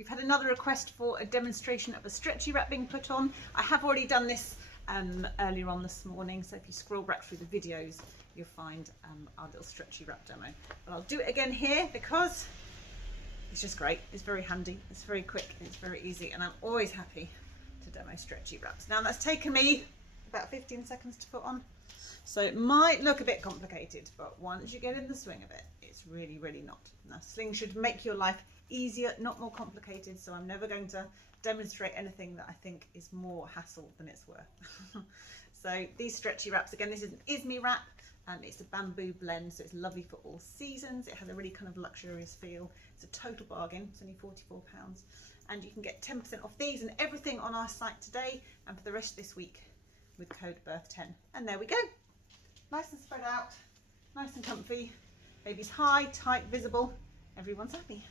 We've had another request for a demonstration of a stretchy wrap being put on. I have already done this earlier on this morning, so if you scroll back through the videos, you'll find our little stretchy wrap demo. But I'll do it again here because it's just great. It's very handy, it's very quick, it's very easy, and I'm always happy to demo stretchy wraps. Now that's taken me about 15 seconds to put on, so it might look a bit complicated, but once you get in the swing of it, it's really, really not. Now, slings should make your life easier, not more complicated, so I'm never going to demonstrate anything that I think is more hassle than it's worth. So these stretchy wraps, again, this is an Izmi Wrap. It's a bamboo blend, so it's lovely for all seasons. It has a really kind of luxurious feel. It's a total bargain. It's only £44, and you can get 10% off these and everything on our site today and for the rest of this week with code BIRTH10. And there we go, nice and spread out, nice and comfy. Baby's high, tight, visible. Everyone's happy.